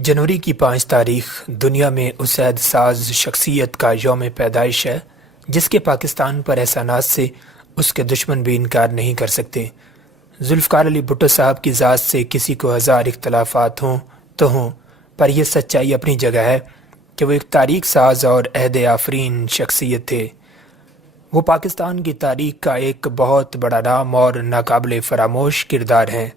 जनवरी की 5 तारीख दुनिया में उस एहसास शख्सियत का यौम पैदाइश है जिसके पाकिस्तान पर एहसानात से उसके दुश्मन भी इनकार नहीं कर सकते। जुल्फ़कार अली भुट्टो साहब की ज़ात से किसी को हज़ार इख्तलाफात हों तो हों, पर यह सच्चाई अपनी जगह है कि वो एक तारीख साज और अहद आफरीन शख्सियत थे। वो पाकिस्तान की तारीख का एक बहुत बड़ा नाम और नाकाबिल फरामोश किरदार हैं।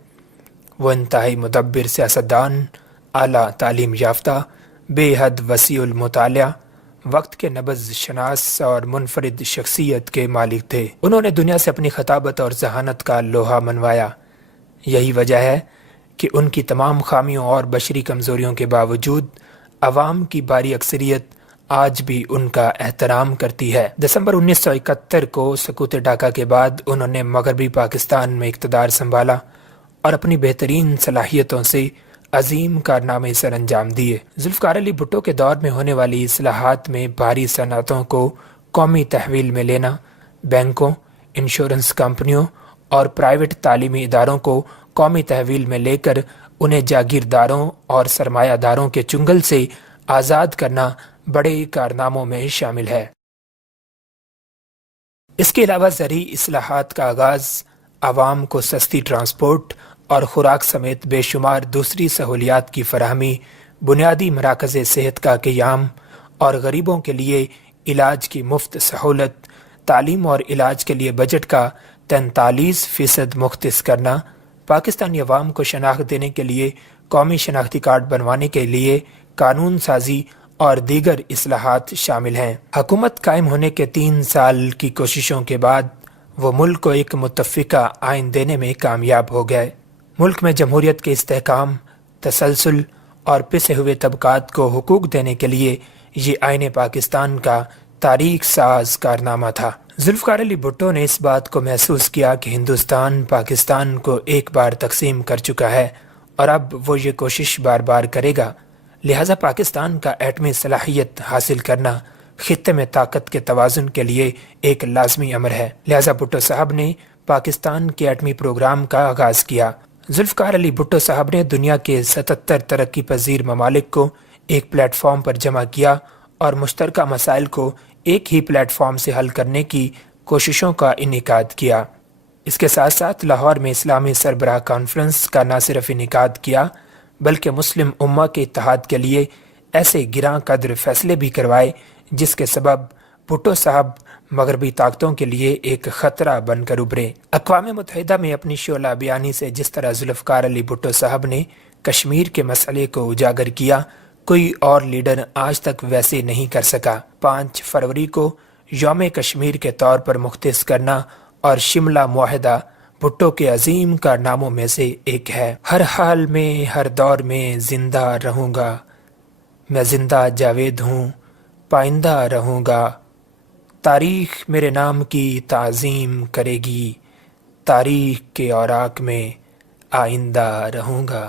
वो इंतहाई मुदब्बिर सियासतदान, आला तालीम याफ्ता, बेहद वसीउल मुतालिया, वक्त के नबज़ शनास और मुनफरिद शख्सियत के मालिक थे। उन्होंने दुनिया से अपनी खताबत और जहानत का लोहा मनवाया। यही वजह है कि उनकी तमाम खामियों और बशरी कमज़ोरियों के बावजूद अवाम की भारी अक्सरियत आज भी उनका एहतराम करती है। दिसंबर 1971 को सकूत ढाका के बाद उन्होंने मगरबी पाकिस्तान में इक़्तिदार संभाला और अपनी बेहतरीन सलाहियतों से अजीम कारनामे सर अंजाम दिए। जुल्फ़कार अली भुट्टो के दौर में होने वाली इस्लाहात में भारी सनअतों को कौमी तहवील में लेना, बैंकों, इंश्योरेंस कंपनियों और प्राइवेट तालीमी इदारों को कौमी तहवील में लेकर उन्हें जागीरदारों और सरमायादारों के चुंगल से आज़ाद करना बड़े कारनामों में शामिल है। इसके अलावा ज़रूरी इस्लाहात का आगाज़, आवाम को सस्ती ट्रांसपोर्ट और खुराक समेत बेशुमार दूसरी सहूलियात की फराहमी, बुनियादी मराकज़ सेहत का क़याम और गरीबों के लिए इलाज की मुफ्त सहूलत, तालीम और इलाज के लिए बजट का 43% मुख्तस करना, पाकिस्तानी अवाम को शनाख्त देने के लिए कौमी शनाख्ती कार्ड बनवाने के लिए कानून साजी और दीगर इस्लाहात शामिल हैं। हुकूमत कायम होने के 3 साल की कोशिशों के बाद वो मुल्क को एक मुत्तफ़िका आइन देने में कामयाब हो गए। मुल्क में जमहूरियत के इस्तेहकाम, तसलसल और पिसे हुए तबकात को हुकूक देने के लिए ये आइन पाकिस्तान का तारीख साज कारनामा था। जुल्फ़कार अली भुट्टो ने इस बात को महसूस किया कि हिंदुस्तान पाकिस्तान को एक बार तकसीम कर चुका है और अब वो ये कोशिश बार बार करेगा। लिहाजा पाकिस्तान का एटमी सलाहियत हासिल करना खित्ते में ताकत के तवाज़ुन के लिए एक लाजमी अमर है। लिहाजा भुट्टो साहब ने पाकिस्तान के एटमी प्रोग्राम का आगाज़ किया। जुल्फ़कार अली भुट्टो साहब ने दुनिया के 77 तरक्की पजीर ममालिक को एक प्लेटफॉर्म पर जमा किया और मुश्तरका मसाइल को एक ही प्लेटफॉर्म से हल करने की कोशिशों का इनेकाद किया। इसके साथ साथ लाहौर में इस्लामी सरबराह कॉन्फ्रेंस का न सिर्फ इनेकाद किया बल्कि मुस्लिम उम्मा के इत्तेहाद के लिए ऐसे गिरां कदर फैसले भी करवाए जिसके सबब भुट्टो साहब मगरबी ताकतों के लिए एक ख़तरा बनकर उभरे। अक़वाम मुत्तहिदा में अपनी शोला बयानी से जिस तरह जुल्फ़कार अली भुट्टो साहब ने कश्मीर के मसले को उजागर किया, कोई और लीडर आज तक वैसे नहीं कर सका। 5 फरवरी को यौम कश्मीर के तौर पर मुख्तस करना और शिमला मुआहदा भुट्टो के अजीम कारनामों में से एक है। हर हाल में, हर दौर में जिंदा रहूँगा, मैं जिंदा जावेद हूँ, पाइंदा रहूँगा, तारीख़ मेरे नाम की ताज़ीम करेगी, तारीख़ के औराक में आइंदा रहूँगा।